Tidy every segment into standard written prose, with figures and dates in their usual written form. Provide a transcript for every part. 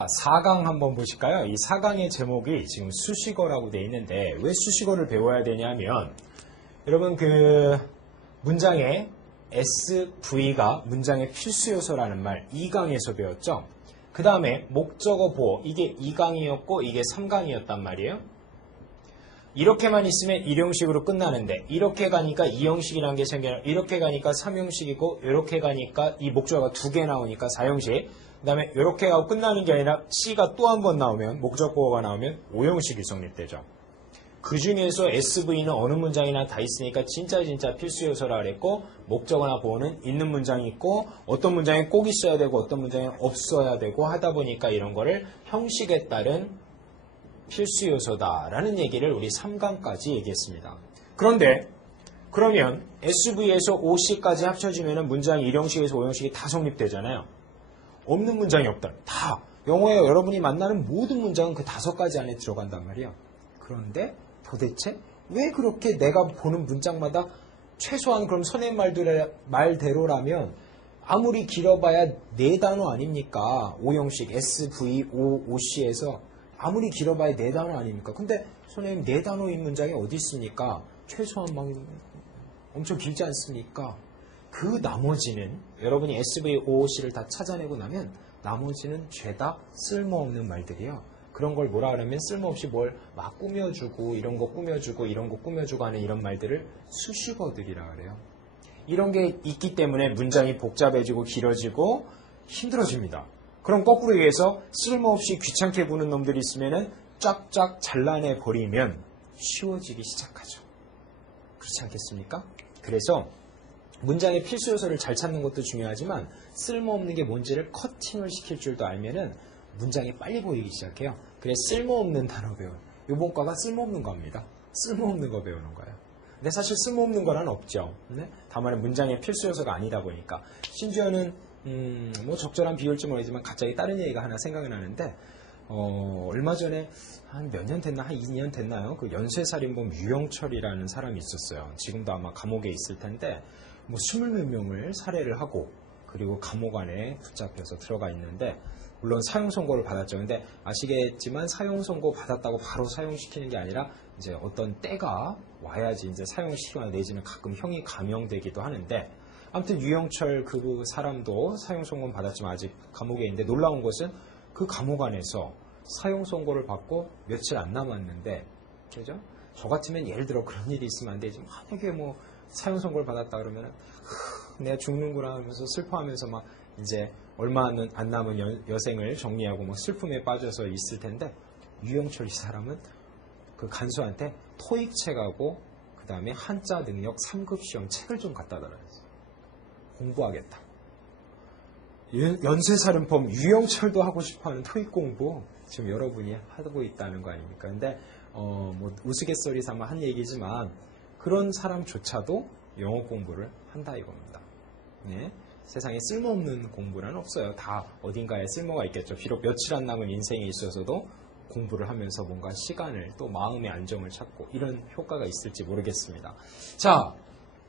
4강 한번 보실까요? 이 4강의 제목이 지금 수식어라고 되어 있는데 왜 수식어를 배워야 되냐면 여러분 그 문장에 SV가 문장의 필수 요소라는 말 2강에서 배웠죠? 그 다음에 목적어 보어 이게 2강이었고 이게 3강이었단 말이에요. 이렇게만 있으면 1형식으로 끝나는데 이렇게 가니까 2형식이라는 게 생겨나 이렇게 가니까 3형식이고 이렇게 가니까 이 목적어가 2개 나오니까 4형식 그 다음에 이렇게 하고 끝나는 게 아니라 C가 또 한 번 나오면 목적보어가 나오면 5형식이 성립되죠. 그 중에서 SV는 어느 문장이나 다 있으니까 진짜 필수 요소라 그랬고 목적어나 보어는 있는 문장이 있고 어떤 문장에 꼭 있어야 되고 어떤 문장에 없어야 되고 하다 보니까 이런 거를 형식에 따른 필수 요소다라는 얘기를 우리 3강까지 얘기했습니다. 그런데 그러면 SV에서 OC까지 합쳐지면 문장 1형식에서 5형식이 다 성립되잖아요. 없는 문장이 없다. 다 영어에 여러분이 만나는 모든 문장은 그 5가지 안에 들어간단 말이에요. 그런데 도대체 왜 그렇게 내가 보는 문장마다 최소한 그럼 선생님 말대로라면 아무리 길어봐야 4단어 아닙니까? 5형식 SV, OC에서 아무리 길어봐야 4단어 아닙니까? 근데 선생님 4단어인 문장이 어디 있습니까? 최소한 막 엄청 길지 않습니까? 그 나머지는 여러분이 SV, OOC를 다 찾아내고 나면 나머지는 죄다 쓸모없는 말들이에요. 그런 걸 뭐라 그러면 쓸모없이 뭘 막 꾸며주고 이런 거 꾸며주고 이런 거 꾸며주고 하는 이런 말들을 수식어들이라 그래요. 이런 게 있기 때문에 문장이 복잡해지고 길어지고 힘들어집니다. 그럼 거꾸로 얘기해서 쓸모없이 귀찮게 구는 놈들이 있으면 쫙쫙 잘라내 버리면 쉬워지기 시작하죠. 그렇지 않겠습니까? 그래서 문장의 필수 요소를 잘 찾는 것도 중요하지만 쓸모없는 게 뭔지를 커팅을 시킬 줄도 알면은 문장이 빨리 보이기 시작해요. 그래 쓸모없는 단어 배워요. 이번 과가 쓸모없는 거입니다. 쓸모없는 거 배우는 거예요. 근데 사실 쓸모없는 거란 없죠. 네? 다만 문장의 필수 요소가 아니다 보니까 심지어는 뭐 적절한 비율일지 모르지만 갑자기 다른 얘기가 하나 생각이 나는데 얼마 전에 한 몇 년 됐나? 한 2년 됐나요? 그 연쇄살인범 유영철이라는 사람이 있었어요. 지금도 아마 감옥에 있을 텐데 뭐 20몇 명을 살해를 하고 그리고 감옥 안에 붙잡혀서 들어가 있는데 물론 사형 선고를 받았죠. 근데 아시겠지만 사형 선고 받았다고 바로 사형시키는 게 아니라 이제 어떤 때가 와야지 이제 사형시키거나 내지는 가끔 형이 감형되기도 하는데 아무튼 유영철 그 사람도 사형 선고는 받았지만 아직 감옥에 있는데 놀라운 것은 그 감옥 안에서 사형 선고를 받고 며칠 안 남았는데 그죠? 저 같으면 예를 들어 그런 일이 있으면 안 되지. 만약에 뭐 사형 선고를 받았다 그러면 내가 죽는구나 하면서 슬퍼하면서 막 이제 얼마 안 남은 여생을 정리하고 막 슬픔에 빠져서 있을 텐데 유영철 이 사람은 그 간수한테 토익 책하고 그 다음에 한자 능력 3급 시험 책을 좀 갖다 달아요. 공부하겠다. 연쇄살인범 유영철도 하고 싶어하는 토익 공부 지금 여러분이 하고 있다는 거 아닙니까? 근데 뭐 우스갯소리 삼아 한 얘기지만 그런 사람조차도 영어 공부를 한다 이겁니다. 네? 세상에 쓸모없는 공부는 없어요. 다 어딘가에 쓸모가 있겠죠. 비록 며칠 안 남은 인생에 있어서도 공부를 하면서 뭔가 시간을 또 마음의 안정을 찾고 이런 효과가 있을지 모르겠습니다. 자,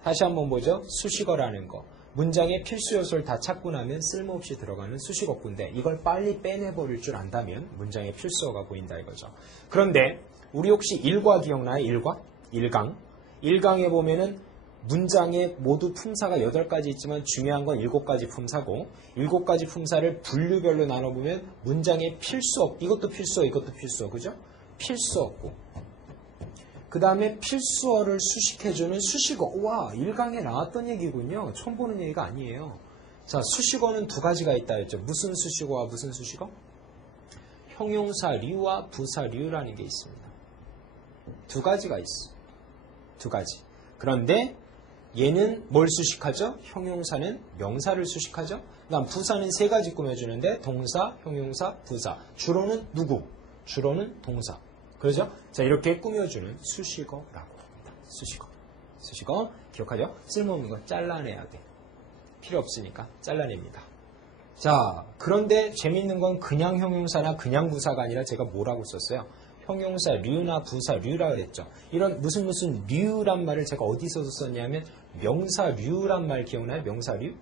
다시 한번 보죠. 수식어라는 거. 문장의 필수 요소를 다 찾고 나면 쓸모없이 들어가는 수식어꾼데 이걸 빨리 빼내버릴 줄 안다면 문장의 필수어가 보인다 이거죠. 그런데 우리 혹시 1과 기억나요? 1과? 1강. 1강에 보면은 문장에 모두 품사가 8가지 있지만 중요한 건 7가지 품사고 7가지 품사를 분류별로 나눠보면 문장의 필수어, 이것도 필수어, 이것도 필수어, 그죠? 필수어고 그 다음에 필수어를 수식해주는 수식어. 와, 1강에 나왔던 얘기군요. 처음 보는 얘기가 아니에요. 자, 수식어는 2가지가 있다 했죠. 무슨 수식어와 무슨 수식어? 형용사류와 부사류라는 게 있습니다. 2가지가 있어. 2가지. 그런데 얘는 뭘 수식하죠? 형용사는 명사를 수식하죠? 그 다음 부사는 3가지 꾸며주는데 동사, 형용사, 부사. 주로는 누구? 주로는 동사. 그렇죠? 자, 이렇게 꾸며주는 수식어라고 합니다. 수식어. 수식어 기억하죠? 쓸모없는 거 잘라내야 돼. 필요 없으니까 잘라냅니다. 자, 그런데 재밌는 건 그냥 형용사나 그냥 부사가 아니라 제가 뭐라고 썼어요? 형용사 류나 부사 류라 그랬죠. 이런 무슨 류란 말을 제가 어디서 썼냐면 명사류란 말 기억나요? 명사류?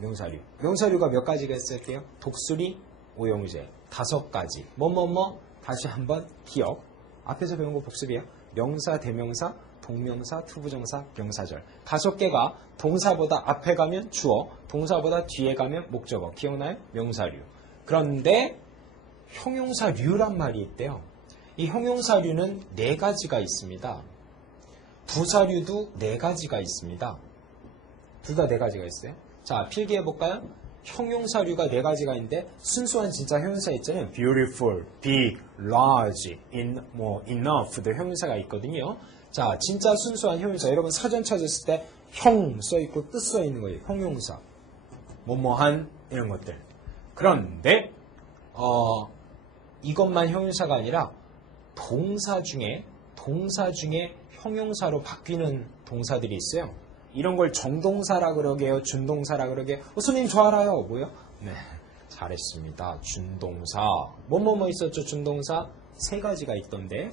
명사류. 명사류가 몇 가지가 있을게요? 독수리, 오형제 5가지. 뭐뭐뭐 다시 한번 기억. 앞에서 배운 거 복습이에요. 명사, 대명사, 동명사, 투부정사, 명사절. 5개가 동사보다 앞에 가면 주어, 동사보다 뒤에 가면 목적어. 기억나요? 명사류. 그런데 형용사류란 말이 있대요. 이 형용사류는 4가지가 있습니다. 부사류도 4가지가 있습니다. 둘 다 4가지가 있어요. 자, 필기해볼까요? 형용사류가 4가지가 있는데 순수한 진짜 형용사 있잖아요. beautiful, big, large, enough도 형용사가 있거든요. 자, 진짜 순수한 형용사. 여러분 사전 찾았을 때 형 써있고 뜻 써있는 거예요. 형용사. 뭐뭐한 이런 것들. 그런데 이것만 형용사가 아니라 동사 중에 형용사로 바뀌는 동사들이 있어요. 이런 걸 정동사라 그러게요. 준동사라 그러게요. 선생님 저 알아요. 뭐요? 네, 잘했습니다. 준동사. 뭐뭐뭐 있었죠? 준동사 3가지가 있던데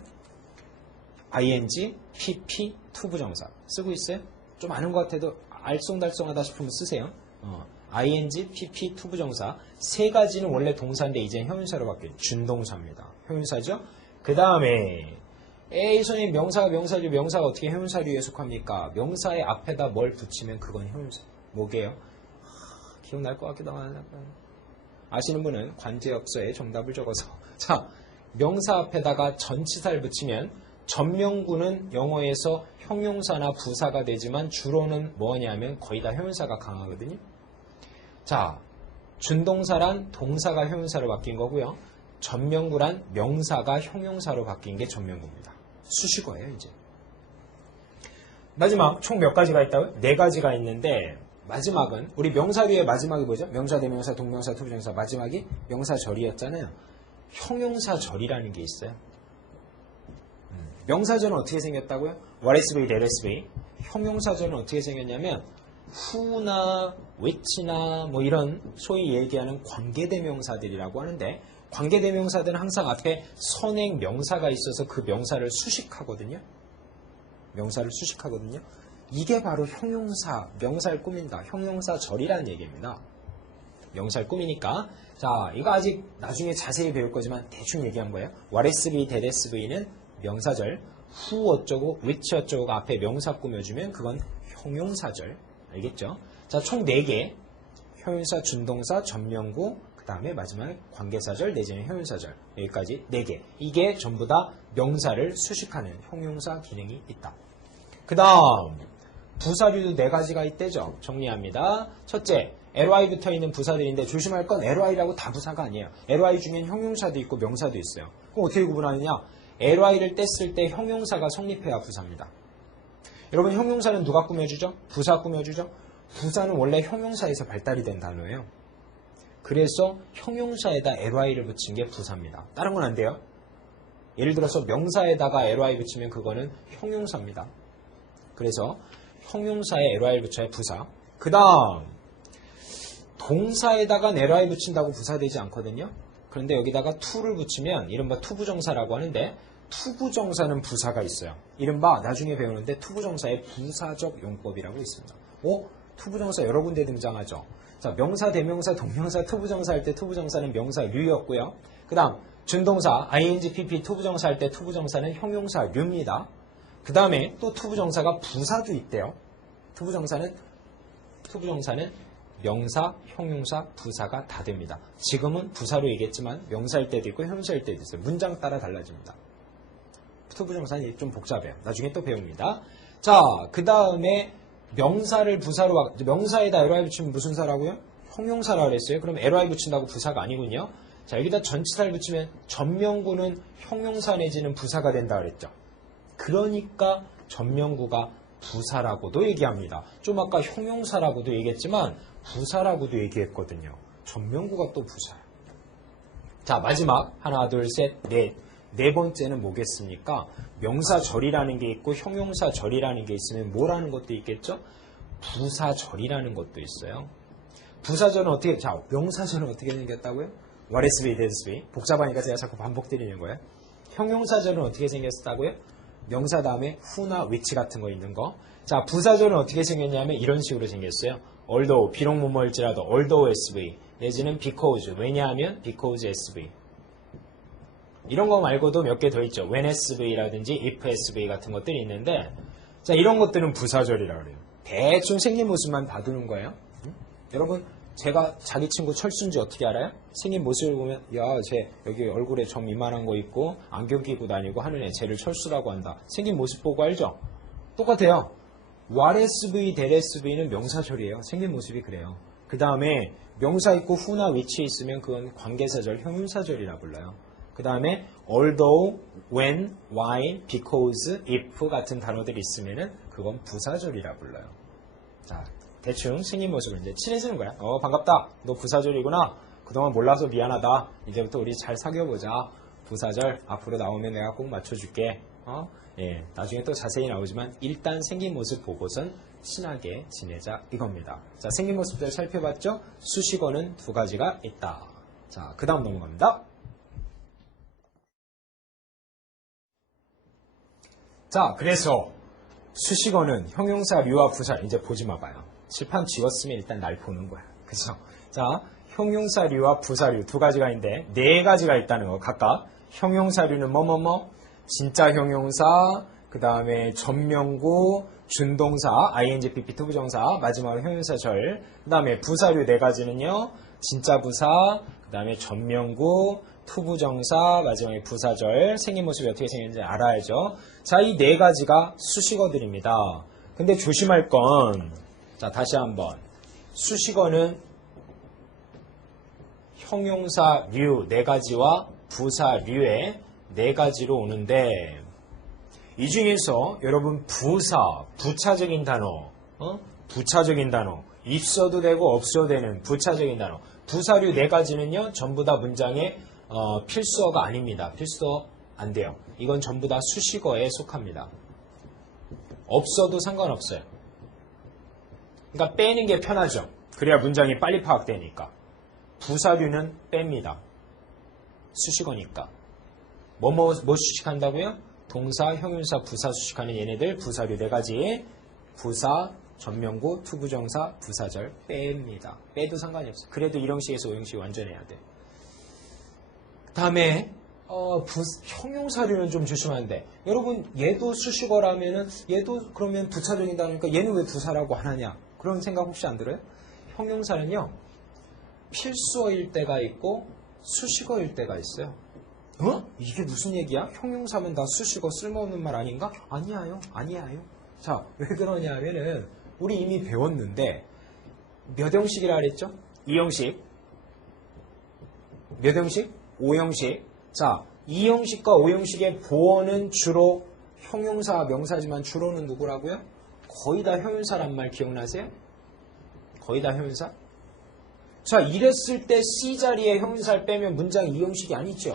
ing, pp, 투부정사 쓰고 있어요? 좀 아는 것 같아도 알쏭달쏭하다 싶으면 쓰세요. ing, pp, 투부정사 3가지는 원래 동사인데 이제 형용사로 바뀌어요. 준동사입니다. 형용사죠? 그 다음에 에이 선생님 명사류 명사가 어떻게 형용사류에 속합니까? 명사의 앞에다 뭘 붙이면 그건 형용사. 뭐게요? 기억날 것 같기도 하고. 아시는 분은 관제역서에 정답을 적어서. 자, 명사 앞에다가 전치사를 붙이면 전명구는 영어에서 형용사나 부사가 되지만 주로는 뭐냐면 거의 다 형용사가 강하거든요. 자, 준동사란 동사가 형용사로 바뀐 거고요. 전명구란 명사가 형용사로 바뀐 게 전명구입니다. 수식어예요, 이제. 마지막 총 몇 가지가 있다고요? 4가지가 있는데 마지막은 우리 명사류의 마지막이 뭐죠? 명사, 대명사, 동명사, 투부정사 마지막이 명사절이었잖아요. 형용사절이라는 게 있어요. 명사절은 어떻게 생겼다고요? What is be, that is be. 형용사절은 어떻게 생겼냐면 who나 which나 뭐 이런 소위 얘기하는 관계대명사들이라고 하는데 관계대명사들은 항상 앞에 선행 명사가 있어서 그 명사를 수식하거든요. 명사를 수식하거든요. 이게 바로 형용사, 명사를 꾸민다. 형용사절이라는 얘기입니다. 명사를 꾸미니까 자, 이거 아직 나중에 자세히 배울 거지만 대충 얘기한 거예요. What is be, that is be는 명사절, who 어쩌고, which 어쩌고가 앞에 명사 꾸며주면 그건 형용사절. 알겠죠? 자, 총 4개. 형용사, 준동사, 전명구, 그 다음에 마지막에 관계사절 내지는 형용사절. 여기까지 4개. 이게 전부 다 명사를 수식하는 형용사 기능이 있다. 그 다음 부사류도 4가지가 있대죠. 정리합니다. 첫째, ly 붙어 있는 부사들인데 조심할 건 ly라고 다 부사가 아니에요. ly 중엔 형용사도 있고 명사도 있어요. 그럼 어떻게 구분하느냐? ly를 뗐을 때 형용사가 성립해야 부사입니다. 여러분 형용사는 누가 꾸며주죠? 부사 꾸며주죠? 부사는 원래 형용사에서 발달이 된 단어예요. 그래서 형용사에다 ly를 붙인 게 부사입니다. 다른 건 안 돼요. 예를 들어서 명사에다가 ly 붙이면 그거는 형용사입니다. 그래서 형용사에 ly를 붙여야 부사. 그 다음 동사에다가 ly 붙인다고 부사되지 않거든요. 그런데 여기다가 to를 붙이면 이른바 투부정사라고 하는데 투부정사는 부사가 있어요. 이른바 나중에 배우는데 투부정사의 부사적 용법이라고 있습니다. 투부정사 여러 군데 등장하죠. 자, 명사, 대명사, 동명사, 투부정사 할 때 투부정사는 명사류였고요. 그 다음 준동사, ing, pp, 투부정사 할 때 투부정사는 형용사류입니다. 그 다음에 또 투부정사가 부사도 있대요. 투부정사는 명사, 형용사, 부사가 다 됩니다. 지금은 부사로 얘기했지만 명사일 때도 있고 형용사일 때도 있어요. 문장 따라 달라집니다. 투부정사는 좀 복잡해요. 나중에 또 배웁니다. 자, 그 다음에 명사를 부사로, 명사에다 ly 붙이면 무슨 사라고요? 형용사라고 그랬어요. 그럼 ly 붙인다고 부사가 아니군요. 자, 여기다 전치사를 붙이면 전명구는 형용사 내지는 부사가 된다 그랬죠. 그러니까 전명구가 부사라고도 얘기합니다. 좀 아까 형용사라고도 얘기했지만 부사라고도 얘기했거든요. 전명구가 또 부사예요. 자, 마지막 하나, 둘, 셋, 넷. 4번째는 뭐겠습니까? 명사절이라는 게 있고 형용사절이라는 게 있으면 뭐라는 것도 있겠죠? 부사절이라는 것도 있어요. 부사절은 어떻게, 자, 명사절은 어떻게 생겼다고요? What is be, that is be. 복잡하니까 제가 자꾸 반복드리는 거예요. 형용사절은 어떻게 생겼다고요? 명사 다음에 who나 which 같은 거 있는 거. 자, 부사절은 어떻게 생겼냐면 이런 식으로 생겼어요. although, 비록 뭐뭐일지라도, although SV, 내지는 because, 왜냐하면 because SV. 이런 거 말고도 몇 개 더 있죠. when SV라든지 if SV 같은 것들이 있는데, 자, 이런 것들은 부사절이라고 그래요. 대충 생긴 모습만 봐두는 거예요. 여러분, 제가 자기 친구 철수인지 어떻게 알아요? 생긴 모습을 보면, 야, 쟤 여기 얼굴에 점 이만한 거 있고 안경 끼고 다니고 하는 애, 쟤를 철수라고 한다. 생긴 모습 보고 알죠? 똑같아요. what SV, that SV는 명사절이에요. 생긴 모습이 그래요. 그 다음에 명사 있고 who나 which 있으면 그건 관계사절, 형용사절이라 불러요. 그 다음에 although, when, why, because, if 같은 단어들이 있으면은 그건 부사절이라 불러요. 자, 대충 생긴 모습을 이제 칠해주는 거야. 반갑다. 너 부사절이구나. 그동안 몰라서 미안하다. 이제부터 우리 잘 사귀어보자. 부사절 앞으로 나오면 내가 꼭 맞춰줄게. 예, 나중에 또 자세히 나오지만 일단 생긴 모습 보고선 친하게 지내자 이겁니다. 자, 생긴 모습들 살펴봤죠? 수식어는 두 가지가 있다. 자, 그 다음 넘어갑니다. 자, 그래서 수식어는 형용사류와 부사, 이제 보지 마봐요. 칠판 지웠으면 일단 날 보는 거야. 그죠? 자, 형용사류와 부사류 두 가지가 있는데 네 가지가 있다는 거. 각각 형용사류는 뭐뭐뭐, 진짜 형용사, 그 다음에 전명구, 준동사, ing, pp, 투부정사, 마지막으로 형용사절. 그 다음에 부사류 네 가지는요, 진짜 부사, 그 다음에 전명구, 투부정사, 마지막에 부사절, 생긴 모습이 어떻게 생겼는지 알아야죠. 자, 이 네 가지가 수식어들입니다. 근데 조심할 건, 자, 다시 한번. 수식어는 형용사류 네 가지와 부사류의 네 가지로 오는데, 이 중에서 여러분 부사, 부차적인 단어, 부차적인 단어, 있어도 되고 없어도 되는 부차적인 단어, 부사류 네 가지는요, 전부 다 문장의 필수어가 아닙니다. 필수어 안 돼요. 이건 전부 다 수식어에 속합니다. 없어도 상관없어요. 그러니까 빼는 게 편하죠. 그래야 문장이 빨리 파악되니까. 부사류는 뺍니다. 수식어니까. 뭐 수식한다고요? 동사, 형용사, 부사 수식하는 얘네들 부사류 네 가지. 부사, 전명구, 투부정사, 부사절 뺍니다. 빼도 상관이 없어요. 그래도 1형식에서 5형식 완전해야 돼. 다음에 형용사류는 좀 조심하면 돼. 여러분, 얘도 수식어라면은 얘도 그러면 부차적인 단어니까 얘는 왜 부사라고 하느냐? 그런 생각 혹시 안 들어요? 형용사는요, 필수어일 때가 있고 수식어일 때가 있어요. 이게 무슨 얘기야? 형용사면 다 수식어 쓸모없는 말 아닌가? 아니에요. 자, 왜 그러냐 하면은 우리 이미 배웠는데 몇 형식이라 그랬죠? 2형식. 몇 형식? 5형식. 자, 2형식과 5형식의 보어는 주로 형용사, 명사지만 주로는 누구라고요? 거의 다 형용사란 말 기억나세요? 거의 다 형용사? 자, 이랬을 때 C 자리에 형용사를 빼면 문장 2형식이 아니죠.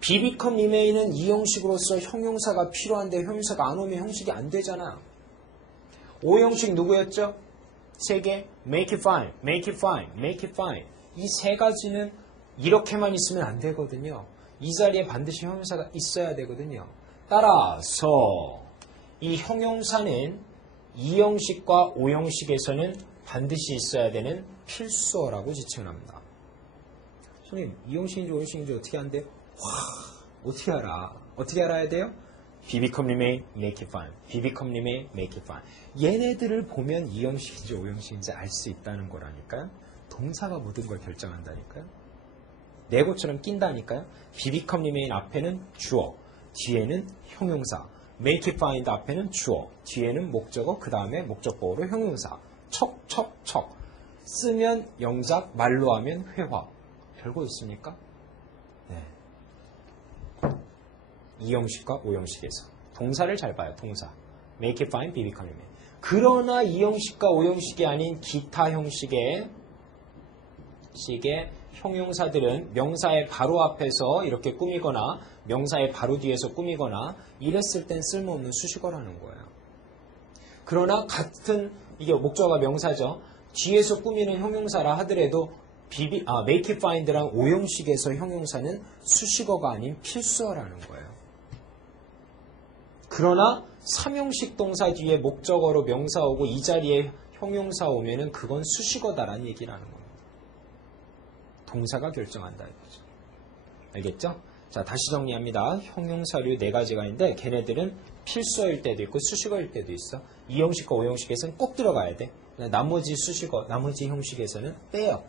be, become, remain은 2형식으로서 형용사가 필요한데 형용사가 안 오면 형식이 안 되잖아. 5형식 누구였죠? 3개. make it fine, make it fine, make it fine. 이 세 가지는 이렇게만 있으면 안 되거든요. 이 자리에 반드시 형용사가 있어야 되거든요. 따라서 이 형용사는 2형식과 5형식에서는 반드시 있어야 되는 필수어라고 지칭을 합니다. 선생님, 2형식인지 5형식인지 어떻게 안 돼요? 어떻게 알아? 어떻게 알아야 돼요? be, become, remain, make it fine. be, become, remain, make it fine. 얘네들을 보면 2형식인지 5형식인지 알 수 있다는 거라니까요. 동사가 모든 걸 결정한다니까요. 네고처럼 낀다니까요. be, become, remain 앞에는 주어, 뒤에는 형용사. make it fine 앞에는 주어, 뒤에는 목적어, 그 다음에 목적보어로 형용사. 척. 쓰면 영작, 말로 하면 회화. 별거 있습니까? 네. 2형식과 5형식에서. 동사를 잘 봐요, 동사. make it fine, be, become, remain. 그러나 2형식과 5형식이 아닌 기타 형식의 형용사들은 명사의 바로 앞에서 이렇게 꾸미거나 명사의 바로 뒤에서 꾸미거나 이랬을 땐 쓸모없는 수식어라는 거예요. 그러나 같은 이게 목적어가 명사죠. 뒤에서 꾸미는 형용사라 하더라도 make it find랑 5형식에서 형용사는 수식어가 아닌 필수어라는 거예요. 그러나 3형식 동사 뒤에 목적어로 명사 오고 이 자리에 형용사 오면은 그건 수식어다라는 얘기를 하는 겁니다. 동사가 결정한다 이거죠. 알겠죠? 자, 다시 정리합니다. 형용사류 네 가지가 있는데 걔네들은 필수어일 때도 있고 수식어일 때도 있어. 이 형식과 오 형식에서는 꼭 들어가야 돼. 나머지 수식어, 나머지 형식에서는 빼요.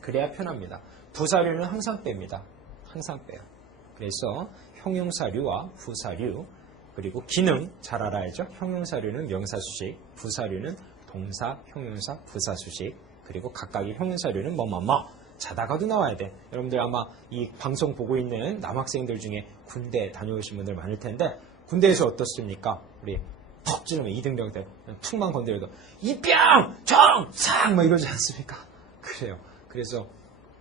그래야 편합니다. 부사류는 항상 뺍니다. 항상 빼요. 그래서 형용사류와 부사류 그리고 기능 잘 알아야죠. 형용사류는 명사수식, 부사류는 동사, 형용사, 부사수식 그리고 각각의 형용사류는 뭐뭐뭐 자다가도 나와야 돼. 여러분들 아마 이 방송 보고 있는 남학생들 중에 군대 다녀오신 분들 많을 텐데 군대에서 어떻습니까? 우리 퍽 찌르면 이등병 때 툭만 건드려도 이병 정상 뭐 이러지 않습니까? 그래요. 그래서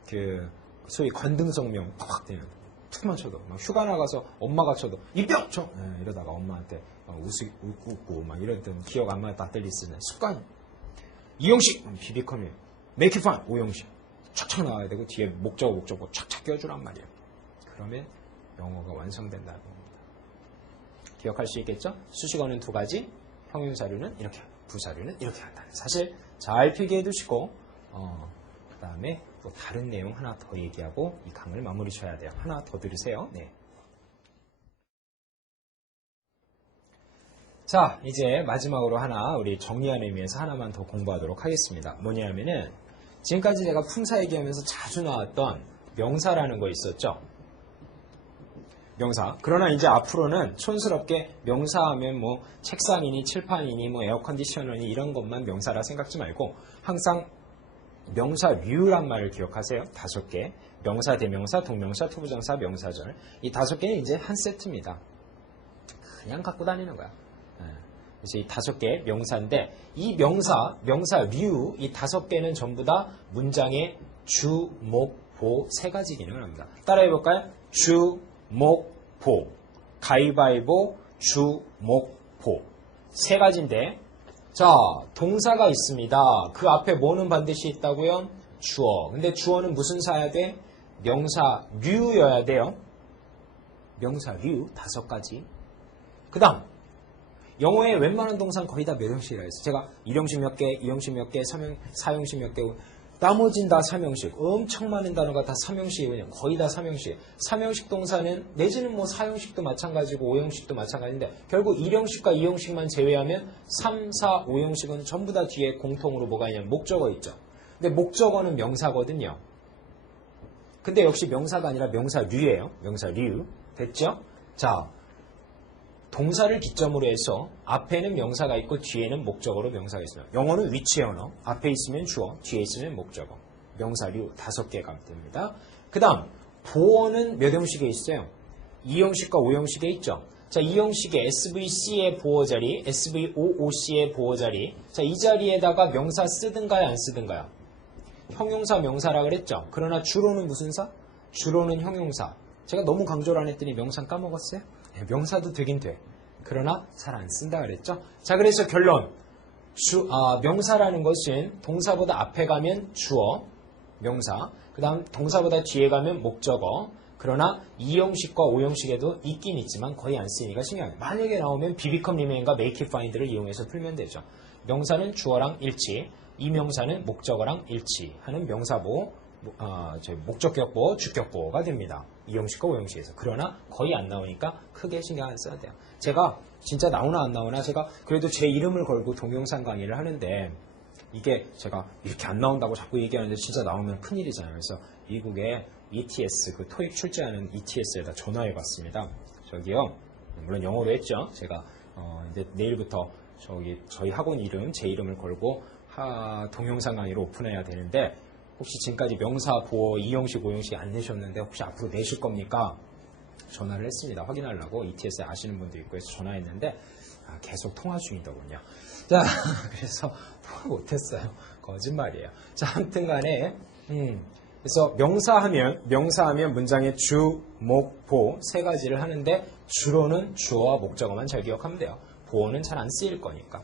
그 소위 관등성명 팍 되는 툭만 쳐도 막 휴가 나가서 엄마가 쳐도 이병 정 이러다가 엄마한테 웃고 막 이랬던 기억 안마 다 떨리 쓰는 습관. 이형식 비비컴이 make it fun 오형식 착착 나와야 되고 뒤에 목적어 착착 껴주란 말이에요. 그러면 영어가 완성된다는 겁니다. 기억할 수 있겠죠? 수식어는 두 가지, 형용사류는 이렇게, 부사류는 이렇게 한다. 사실 잘 필기해 두시고 그 다음에 또 다른 내용 하나 더 얘기하고 이 강을 마무리 쳐야 돼요. 하나 더 들으세요. 네. 자, 이제 마지막으로 하나 우리 정리하는 의미에서 하나만 더 공부하도록 하겠습니다. 뭐냐면은 지금까지 제가 품사 얘기하면서 자주 나왔던 명사라는 거 있었죠? 명사. 그러나 이제 앞으로는 촌스럽게 명사하면 뭐 책상이니 칠판이니 뭐 에어컨디셔너니 이런 것만 명사라 생각지 말고 항상 명사류란 말을 기억하세요. 5개. 명사, 대명사, 동명사, 투부정사, 명사절. 이 5개는 이제 한 세트입니다. 그냥 갖고 다니는 거야. 그래서 이 5개 명사인데 이 명사류 이 5개는 전부 다 문장의 주, 목, 보 3가지 기능을 합니다. 따라해 볼까요? 주, 목, 보. 가위바위보, 주, 목, 보. 3가지인데 자, 동사가 있습니다. 그 앞에 뭐는 반드시 있다고요? 주어. 근데 주어는 무슨 사야 돼? 명사류여야 돼요. 명사류 5가지. 그 다음 영어의 웬만한 동사는 거의 다 몇 형식이라 했어요. 제가 1형식 몇 개, 2형식 몇 개, 4형식 몇 개, 나머진 다 3형식. 엄청 많은 단어가 다 3형식이거든요. 거의 다 3형식. 3형식 동사는 내지는 뭐 4형식도 마찬가지고 5형식도 마찬가지인데 결국 1형식과 2형식만 제외하면 3, 4, 5형식은 전부 다 뒤에 공통으로 뭐가 있냐면 목적어 있죠. 근데 목적어는 명사거든요. 근데 역시 명사가 아니라 명사류예요. 명사류. 됐죠? 자, 동사를 기점으로 해서 앞에는 명사가 있고 뒤에는 목적어로 명사가 있어요. 영어는 위치 언어. 앞에 있으면 주어, 뒤에 있으면 목적어. 명사류 5개가 됩니다. 그 다음 보어는 몇 형식에 있어요? 2형식과 5형식에 있죠. 자, 2형식의 SVC의 보어 자리, SVOOC의 보어 자리. 자, 이 자리에다가 명사 쓰든가요, 안 쓰든가요? 형용사, 명사라 그랬죠. 그러나 주로는 무슨 사? 주로는 형용사. 제가 너무 강조를 안 했더니 명사 까먹었어요? 명사도 되긴 돼. 그러나 잘 안 쓴다 그랬죠. 자, 그래서 결론. 명사라는 것은 동사보다 앞에 가면 주어, 명사. 그 다음 동사보다 뒤에 가면 목적어. 그러나 2형식과 5형식에도 있긴 있지만 거의 안 쓰니까 신경 안 써요. 만약에 나오면 비비컴 리메인과 make it find를 이용해서 풀면 되죠. 명사는 주어랑 일치, 이 명사는 목적어랑 일치하는 명사보, 목적격보, 주격보가 됩니다. 2형식과 5형식에서. 그러나 거의 안 나오니까 크게 신경 안 써야 돼요. 제가 진짜 나오나 안 나오나 제가 그래도 제 이름을 걸고 동영상 강의를 하는데 이게 제가 이렇게 안 나온다고 자꾸 얘기하는데 진짜 나오면 큰일이잖아요. 그래서 미국의 ETS, 그 토익 출제하는 ETS에다 전화해 봤습니다. 저기요, 물론 영어로 했죠. 제가 이제 내일부터 저희 학원 이름, 제 이름을 걸고 동영상 강의를 오픈해야 되는데 혹시 지금까지 명사, 보어, 2형식, 5형식 안 내셨는데 혹시 앞으로 내실 겁니까? 전화를 했습니다. 확인하려고 ETS 아시는 분도 있고 해서 전화했는데 계속 통화 중이더군요. 자, 그래서 통화 못했어요. 거짓말이에요. 자, 아무튼 간에 그래서 명사하면 문장의 주, 목, 보 3가지를 하는데 주로는 주어와 목적어만 잘 기억하면 돼요. 보어는 잘 안 쓰일 거니까.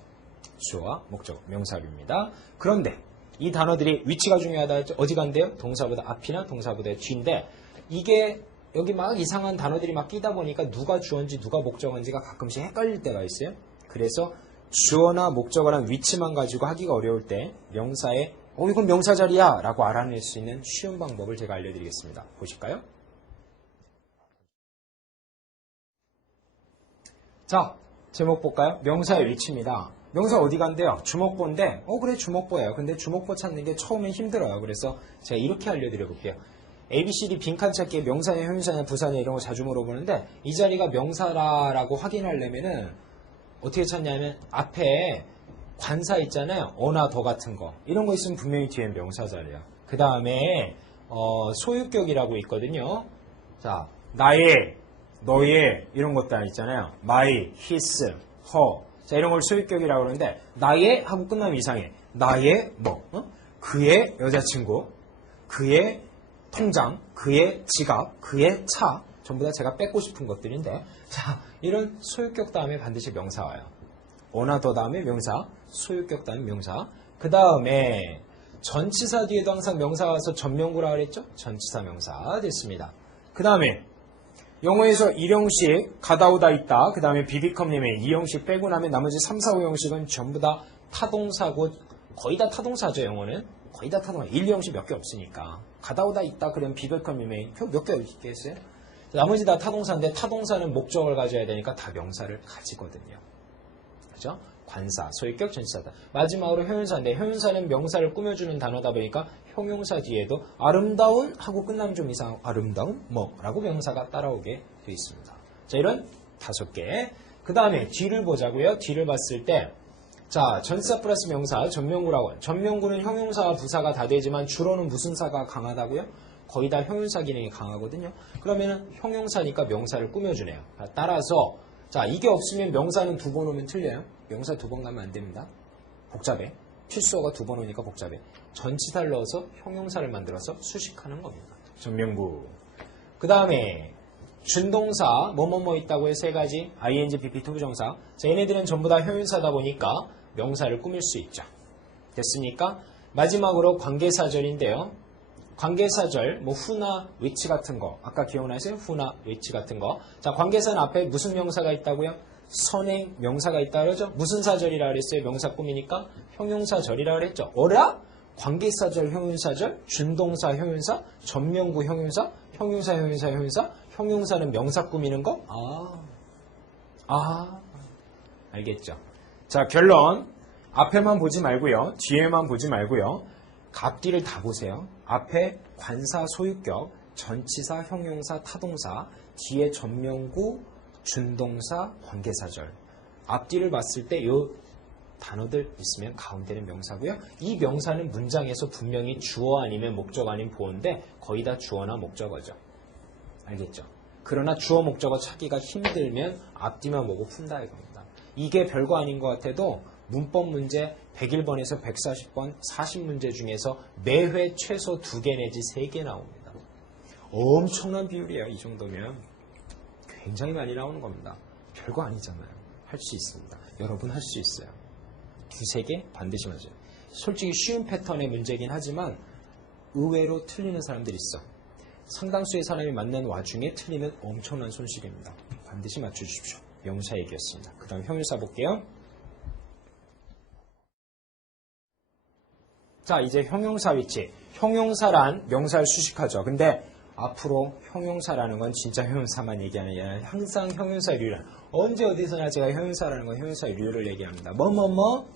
주어와 목적어, 명사류입니다. 그런데 이 단어들이 위치가 중요하다 했죠. 어디 간대요? 동사보다 앞이나 동사보다 뒤인데 이게 여기 막 이상한 단어들이 막 끼다 보니까 누가 주어인지 누가 목적어인지가 가끔씩 헷갈릴 때가 있어요. 그래서 주어나 목적어란 위치만 가지고 하기가 어려울 때 명사에 이건 명사 자리야 라고 알아낼 수 있는 쉬운 방법을 제가 알려드리겠습니다. 보실까요? 자, 제목 볼까요? 명사의 위치입니다. 명사 어디 간대요? 주목보인데 그래 주목보예요. 근데 주목보 찾는 게 처음엔 힘들어요. 그래서 제가 이렇게 알려드려 볼게요. ABCD 빈칸 찾기에 명사냐 형용사냐 부사냐 이런 거 자주 물어보는데 이 자리가 명사라고 확인하려면은 어떻게 찾냐면 앞에 관사 있잖아요. 어나 더 같은 거 이런 거 있으면 분명히 뒤엔 명사 자리야. 그 다음에 소유격이라고 있거든요. 자, 나의, 너의 이런 것들 있잖아요. my, his, her. 자, 이런 걸 소유격이라고 그러는데 나의 하고 끝나면 이상해. 나의 그의 여자친구, 그의 통장, 그의 지갑, 그의 차 전부 다 제가 뺏고 싶은 것들인데 자, 이런 소유격 다음에 반드시 명사 와요. 어나 더 다음에 명사, 소유격 다음에 명사. 그 다음에 전치사 뒤에도 항상 명사 와서 전명구라 그랬죠? 전치사 명사 됐습니다. 그 다음에 영어에서 1형식 가다 오다 있다. 그 다음에 비비컴님의 2형식 빼고 나면 나머지 3, 4, 5형식은 전부 다 타동사고 거의 다 타동사죠. 영어는 거의 다 타동사. 1, 2형식 몇 개 없으니까 가다 오다 있다 그러면 비비컴님의 몇 개 있겠어요? 나머지 다 타동사인데 타동사는 목적을 가져야 되니까 다 명사를 가지거든요. 그죠? 관사, 소유격, 전치사다. 마지막으로 형용사인데 형용사는 명사를 꾸며주는 단어다 보니까 형용사 뒤에도 아름다운 하고 끝나면 좀 이상하고 아름다운 뭐라고 명사가 따라오게 되어 있습니다. 자, 이런 5개. 그 다음에 뒤를 보자고요. 뒤를 봤을 때 자, 전치사 플러스 명사, 전명구라고. 전명구는 형용사와 부사가 다 되지만 주로는 무슨 사가 강하다고요? 거의 다 형용사 기능이 강하거든요. 그러면은 형용사니까 명사를 꾸며주네요. 따라서 자, 이게 없으면 명사는 2번 오면 틀려요. 명사 2번 가면 안 됩니다. 복잡해. 필수어가 2번 오니까 복잡해. 전치사를 넣어서 형용사를 만들어서 수식하는 겁니다. 전명구. 그 다음에 준동사 뭐뭐뭐 있다고 해서 3가지 ing, pp, 투부정사. 자, 얘네들은 전부 다 형용사다 보니까 명사를 꾸밀 수 있죠. 됐습니까? 마지막으로 관계사절인데요. 관계사절, 뭐 who나 which 같은 거. 아까 기억나세요? who나 which 같은 거. 자, 관계사는 앞에 무슨 명사가 있다고요? 선행 명사가 있다 그러죠? 무슨 사절이라 그랬어요? 명사 꾸미니까 형용사절이라 그랬죠. 어라? 관계사절, 형용사절, 준동사, 형용사, 전명구, 형용사, 형용사, 형용사, 형용사, 형용사는 명사 꾸미는 거? 알겠죠? 자, 결론. 앞에만 보지 말고요. 뒤에만 보지 말고요. 앞뒤를 다 보세요. 앞에 관사, 소유격, 전치사, 형용사, 타동사, 뒤에 전명구, 준동사, 관계사절. 앞뒤를 봤을 때 이 단어들 있으면 가운데는 명사고요. 이 명사는 문장에서 분명히 주어 아니면 목적 아닌 보어인데 거의 다 주어나 목적어죠. 알겠죠? 그러나 주어 목적어 찾기가 힘들면 앞뒤만 보고 푼다 이겁니다. 이게 별거 아닌 것 같아도 문법 문제 101번에서 140번 40문제 중에서 매회 최소 2개 내지 3개 나옵니다. 엄청난 비율이에요. 이 정도면 굉장히 많이 나오는 겁니다. 별거 아니잖아요. 할 수 있습니다. 여러분 할 수 있어요. 2-3개 반드시 맞아요. 솔직히 쉬운 패턴의 문제긴 하지만 의외로 틀리는 사람들이 있어. 상당수의 사람이 맞는 와중에 틀리면 엄청난 손실입니다. 반드시 맞춰주십시오. 명사 얘기였습니다. 그 다음 형용사 볼게요. 자, 이제 형용사 위치. 형용사란 명사를 수식하죠. 근데 앞으로 형용사라는 건 진짜 형용사만 얘기하는 게 아니라 항상 형용사류란. 언제 어디서나 제가 형용사라는 건 형용사류를 얘기합니다. 뭐뭐뭐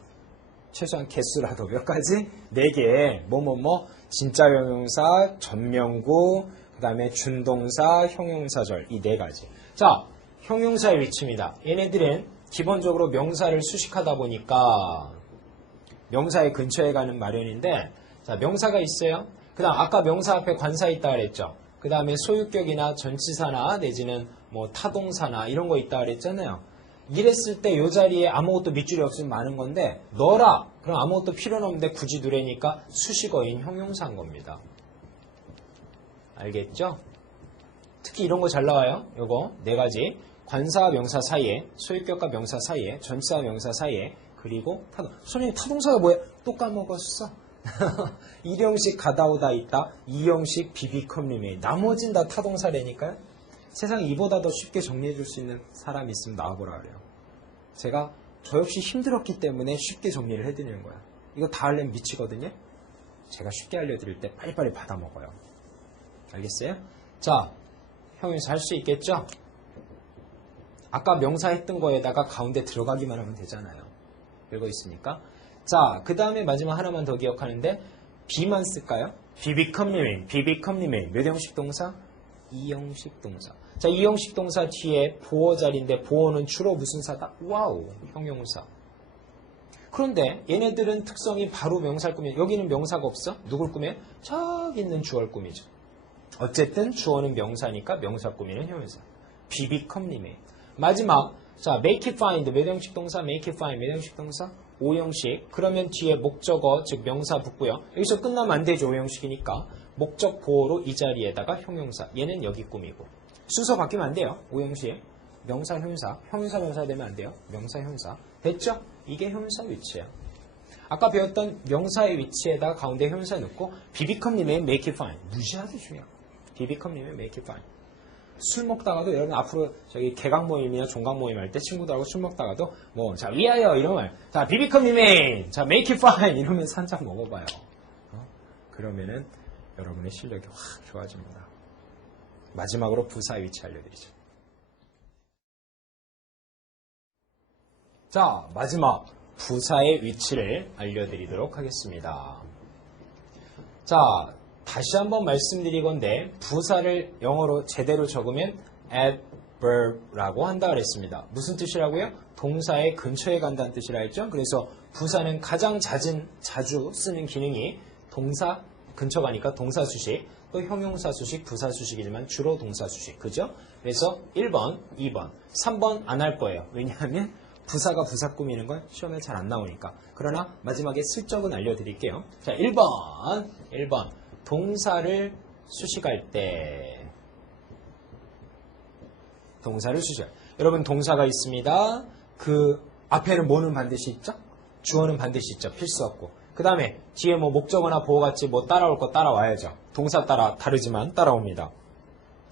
최소한 개수라도 몇 가지? 4개. 뭐뭐뭐 진짜 형용사, 전명구, 그 다음에 준동사, 형용사절 이 4가지. 자, 형용사의 위치입니다. 얘네들은 기본적으로 명사를 수식하다 보니까 명사의 근처에 가는 마련인데 자, 명사가 있어요. 그 다음 아까 명사 앞에 관사 있다 그랬죠. 그 다음에 소유격이나 전치사나 내지는 뭐 타동사나 이런 거 있다 그랬잖아요. 이랬을 때 이 자리에 아무것도 밑줄이 없으면 많은 건데 넣어라. 그럼 아무것도 필요는 없는데 굳이 두래니까 수식어인 형용사인 겁니다. 알겠죠? 특히 이런 거 잘 나와요. 요거 4가지. 관사와 명사 사이에, 소유격과 명사 사이에, 전치사와 명사 사이에, 그리고 타동. 선생님 타동사가 뭐야? 또 까먹었어. 1형식 가다 오다 있다. 2형식 비비컴리메이. 나머진 다 타동사라니까요. 세상에 이보다 더 쉽게 정리해 줄 수 있는 사람이 있으면 나와보라 그래요. 제가 저 역시 힘들었기 때문에 쉽게 정리를 해드리는 거야. 이거 다 하려면 미치거든요. 제가 쉽게 알려드릴 때 빨리빨리 받아먹어요. 알겠어요? 자, 형용사 할 수 있겠죠? 아까 명사 했던 거에다가 가운데 들어가기만 하면 되잖아요. 읽어 있으니까. 자, 그 다음에 마지막 하나만 더 기억하는데 be만 쓸까요? be become remain. 몇 형식 동사? 2형식 동사. 자, 2형식 동사 뒤에 보어 자리인데 보어는 주로 무슨 사다? 와우, 형용사. 그런데 얘네들은 특성이 바로 명사를 꾸며. 여기는 명사가 없어? 누굴 꾸며? 저기 있는 주어를 꾸미죠. 어쨌든 주어는 명사니까 명사 꾸미는 형용사. be become remain. 마지막, 자, make it find. 몇 형식 동사? make it find. 몇 형식 동사? 5형식. 그러면 뒤에 목적어, 즉 명사 붙고요. 여기서 끝나면 안 되죠. 5형식이니까. 목적 보어로 이 자리에다가 형용사. 얘는 여기 꾸미고. 순서 바뀌면 안 돼요. 5형식. 명사, 형용사. 형용사, 명사 되면 안 돼요. 명사, 형용사. 됐죠? 이게 형용사 위치야. 아까 배웠던 명사의 위치에다가 가운데 형용사 넣고 be become remain, make it fine. 무시하기 중요해요. be become remain, make it fine. 술 먹다가도 여러분 앞으로 저기 개강 모임이나 종강 모임 할 때 친구들하고 술 먹다가도 뭐 자 위하여 이런 말, 자 be become remain, 자 make it fine 이러면서 한 잔 먹어봐요. 그러면은 여러분의 실력이 확 좋아집니다. 마지막으로 부사의 위치 알려드리죠. 자, 마지막 부사의 위치를 알려드리도록 하겠습니다. 자, 다시 한번 말씀드리건데 부사를 영어로 제대로 적으면 adverb라고 한다 그랬습니다. 무슨 뜻이라고요? 동사의 근처에 간다는 뜻이라 했죠. 그래서 부사는 가장 자주 쓰는 기능이 동사 근처 가니까 동사 수식, 또 형용사 수식, 부사 수식이지만 주로 동사 수식. 그죠? 그래서 1번, 2번, 3번 안 할 거예요. 왜냐하면 부사가 부사 꾸미는 건 시험에 잘 안 나오니까. 그러나 마지막에 슬쩍은 알려드릴게요. 자, 1번. 동사를 수식할 때. 동사를 수식할 때. 여러분 동사가 있습니다. 그 앞에는 뭐는 반드시 있죠? 주어는 반드시 있죠. 필수 없고. 그 다음에 뒤에 뭐 목적어나 보어같이 뭐 따라올 거 따라와야죠. 동사 따라 다르지만 따라옵니다.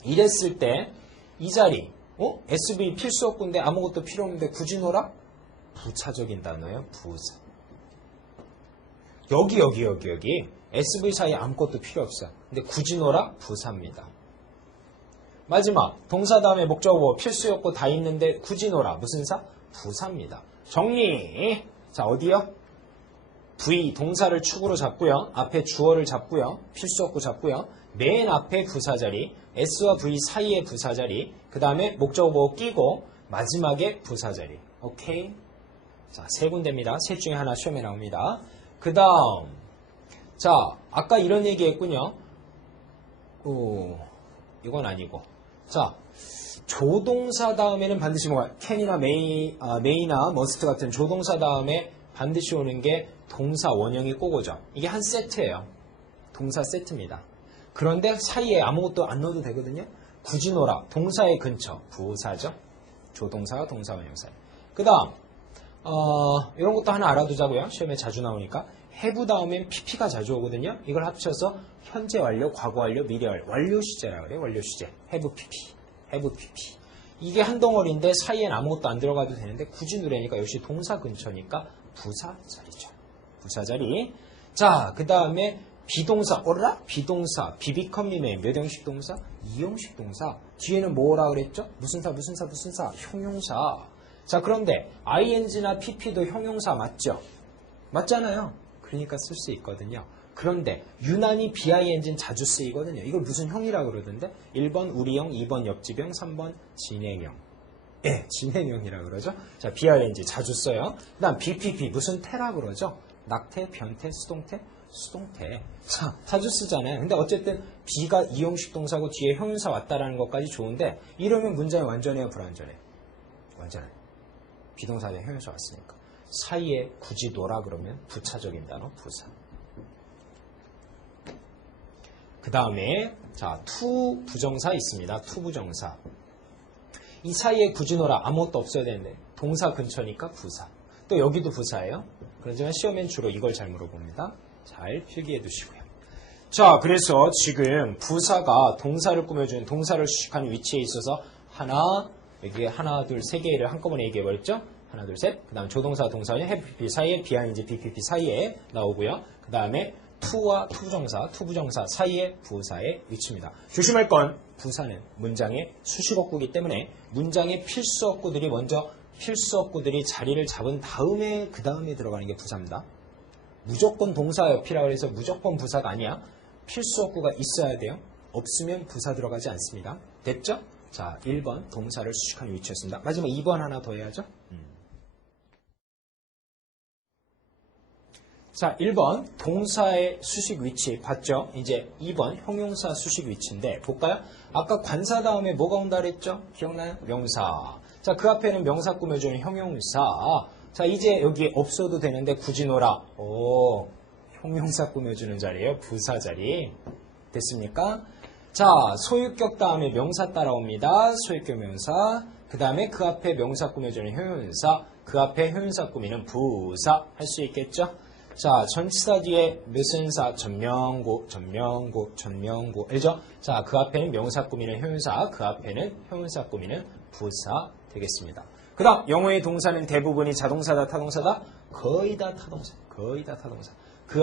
이랬을 때 이 자리 SV 필수 없고인데 아무것도 필요 없는데 굳이 넣어라? 부차적인 단어예요. 부사. 여기 SV 사이에 아무것도 필요 없어요. 근데 굳이 넣어라? 부사입니다. 마지막 동사 다음에 목적어 필수 없고 다 있는데 굳이 넣어라. 무슨 사? 부사입니다. 정리. 자, 어디요? V 동사를 축으로 잡고요. 앞에 주어를 잡고요. 필수 없고 잡고요. 맨 앞에 부사 자리, S와 V 사이에 부사 자리, 그 다음에 목적어 끼고 마지막에 부사 자리. 오케이? 자, 세 군데입니다. 셋 중에 하나 시험에 나옵니다. 그 다음, 자, 아까 이런 얘기 했군요. 이건 아니고. 자, 조동사 다음에는 반드시 뭐가 can이나 may나 must 같은 조동사 다음에 반드시 오는 게 동사 원형이 꼭 오죠. 이게 한 세트예요. 동사 세트입니다. 그런데 사이에 아무것도 안 넣어도 되거든요. 굳이 넣어라. 동사의 근처. 부사죠. 조동사와 동사 원형 사이. 그 다음 이런 것도 하나 알아두자고요. 시험에 자주 나오니까. have 다음엔 pp가 자주 오거든요. 이걸 합쳐서 현재 완료, 과거 완료, 미래 완료 시제라고 그래요. 완료 시제. have pp. 이게 한 덩어리인데 사이엔 아무것도 안 들어가도 되는데 굳이 누르니까 역시 동사 근처니까 부사 자리죠. 부사 자리. 자, 그 다음에 비동사, 비동사, be become remain. 몇 형식 동사? 2형식 동사. 뒤에는 뭐라 그랬죠? 무슨 사? 형용사. 자, 그런데 ing나 pp도 형용사 맞죠? 맞잖아요. 그러니까 쓸 수 있거든요. 그런데 유난히 bing는 자주 쓰이거든요. 이걸 무슨 형이라고 그러던데? 1번 우리형, 2번 옆집형, 3번 진행형. 예, 진행형이라고 그러죠. 자, bing 자주 써요. 그 다음 bpp 무슨 태라 그러죠? 낙태, 변태, 수동태. 자, 자주 쓰잖아요. 근데 어쨌든 B가 이형식 동사고 뒤에 형용사 왔다라는 것까지 좋은데 이러면 문장이 완전해요, 불완전해? 완전해. 비동사에 형용사 왔으니까. 사이에 굳이 놓으라 그러면 부차적인 단어, 부사. 그 다음에 자, to 부정사 있습니다. to 부정사. 이 사이에 굳이 놓으라 아무것도 없어야 되는데 동사 근처니까 부사. 또 여기도 부사예요. 그렇지만 시험엔 주로 이걸 잘 물어봅니다. 잘 필기해 두시고요. 자, 그래서 지금 부사가 동사를 꾸며주는 동사를 수식하는 위치에 있어서 여기에 하나, 둘, 세 개를 한꺼번에 얘기해 버렸죠? 하나, 둘, 셋. 그 다음 조동사, 동사는 have PP 사이에, behind BPP 사이에 나오고요. 그 다음에 to와 투부정사, 투부정사 사이에 부사의 위치입니다. 조심할 건 부사는 문장의 수식어구이기 때문에 문장의 필수어구들이 먼저 필수어구들이 자리를 잡은 다음에 그 다음에 들어가는 게 부사입니다. 무조건 동사 옆이라 그래서 무조건 부사가 아니야. 필수어구가 있어야 돼요. 없으면 부사 들어가지 않습니다. 됐죠? 자, 1번 동사를 수식하는 위치였습니다. 마지막 2번 하나 더 해야죠. 자, 1번 동사의 수식 위치 봤죠? 이제 2번 형용사 수식 위치인데 볼까요? 아까 관사 다음에 뭐가 온다 그랬죠? 기억나요? 명사. 자, 그 앞에는 명사 꾸며주는 형용사. 자, 이제 여기 없어도 되는데 굳이 놓으라. 오, 형용사 꾸며주는 자리예요. 부사 자리. 됐습니까? 자, 소유격 다음에 명사 따라옵니다. 소유격 명사. 그 다음에 그 앞에 명사 꾸며주는 형용사. 그 앞에 형용사 꾸미는 부사. 할 수 있겠죠? 자, 전치사 뒤에 무슨 사, 전명구, 전명구, 전명구. 알죠? 자, 그 앞에는 명사 꾸미는 형용사, 그 앞에는 형용사 꾸미는 부사 되겠습니다. 그 다음, 영어의 동사는 대부분이 자동사다, 타동사다? 거의 다 타동사, 거의 다 타동사. 그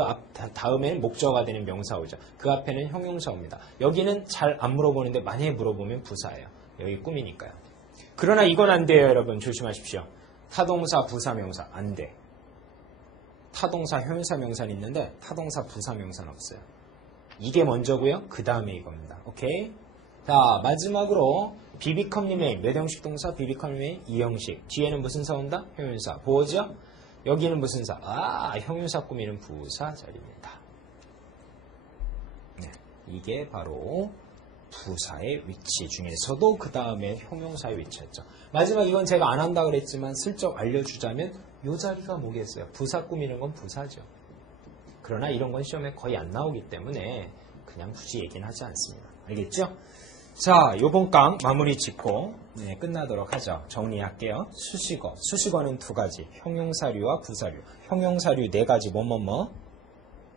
다음에는 목적어가 되는 명사 오죠. 그 앞에는 형용사 옵니다. 여기는 잘 안 물어보는데 만약에 물어보면 부사예요. 여기 꾸미니까요. 그러나 이건 안 돼요, 여러분. 조심하십시오. 타동사, 부사, 명사. 안 돼. 타동사, 형용사, 명사는 있는데 타동사, 부사, 명사는 없어요. 이게 먼저고요. 그 다음에 이겁니다. 오케이? 자, 마지막으로 become remain. 몇 형식 동사? become remain 2형식. 뒤에는 무슨 사 온다? 형용사. 보호죠? 여기는 무슨 사? 아, 형용사 꾸미는 부사 자리입니다. 네, 이게 바로 부사의 위치 중에서도 그 다음에 형용사의 위치였죠. 마지막 이건 제가 안 한다 그랬지만 슬쩍 알려주자면 이 자리가 뭐겠어요? 부사 꾸미는 건 부사죠. 그러나 이런 건 시험에 거의 안 나오기 때문에 그냥 굳이 얘기는 하지 않습니다. 알겠죠? 자, 요번 강 마무리 짓고 네, 끝나도록 하죠. 정리할게요. 수식어. 수식어는 두 가지. 형용사류와 부사류. 형용사류 네 가지. 뭐뭐뭐?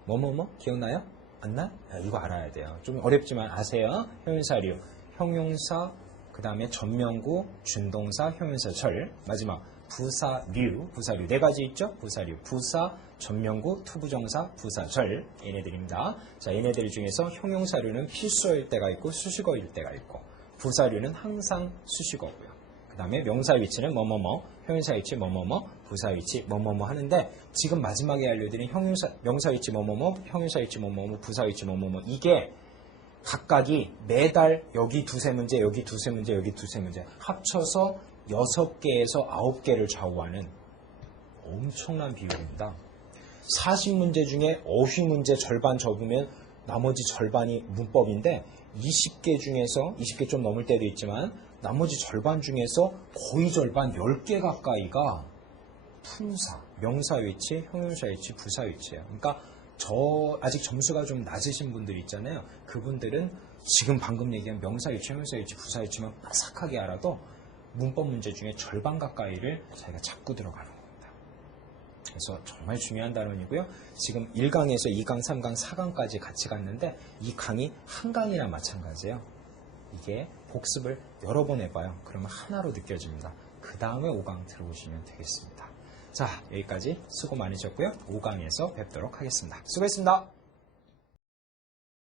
뭐뭐뭐? 기억나요? 안 나? 이거 알아야 돼요. 좀 어렵지만 아세요. 형용사류. 형용사, 그 다음에 전명구, 준동사, 형용사, 절. 마지막 부사류. 부사류 네 가지 있죠? 부사류. 부사, 전명구, 투부정사, 부사절. 얘네들입니다. 자, 얘네들 중에서 형용사류는 필수어일 때가 있고 수식어일 때가 있고 부사류는 항상 수식어고요. 그 다음에 명사 위치는 뭐뭐뭐, 형용사 위치 뭐뭐뭐, 부사 위치 뭐뭐뭐 하는데 지금 마지막에 알려드린 명사 위치 뭐뭐뭐, 형용사 위치 뭐뭐뭐, 부사 위치 뭐뭐뭐 이게 각각이 매달 여기 두세 문제, 여기 두세 문제, 여기 두세 문제 합쳐서 6개에서 9개를 좌우하는 엄청난 비율입니다. 40문제 중에 어휘 문제 절반 접으면 나머지 절반이 문법인데 20개 중에서 20개 좀 넘을 때도 있지만 나머지 절반 중에서 거의 절반 10개 가까이가 품사, 명사 위치, 형용사 위치, 부사 위치예요. 그러니까 아직 점수가 좀 낮으신 분들 있잖아요. 그분들은 지금 방금 얘기한 명사 위치, 형용사 위치, 부사 위치만 빠삭하게 알아도 문법 문제 중에 절반 가까이를 자기가 잡고 들어가는 겁니다. 그래서 정말 중요한 단원이고요. 지금 1강에서 2강, 3강, 4강까지 같이 갔는데 이 강이 한 강이나 마찬가지예요. 이게 복습을 여러 번 해봐요. 그러면 하나로 느껴집니다. 그 다음에 5강 들어오시면 되겠습니다. 자, 여기까지 수고 많으셨고요. 5강에서 뵙도록 하겠습니다. 수고했습니다.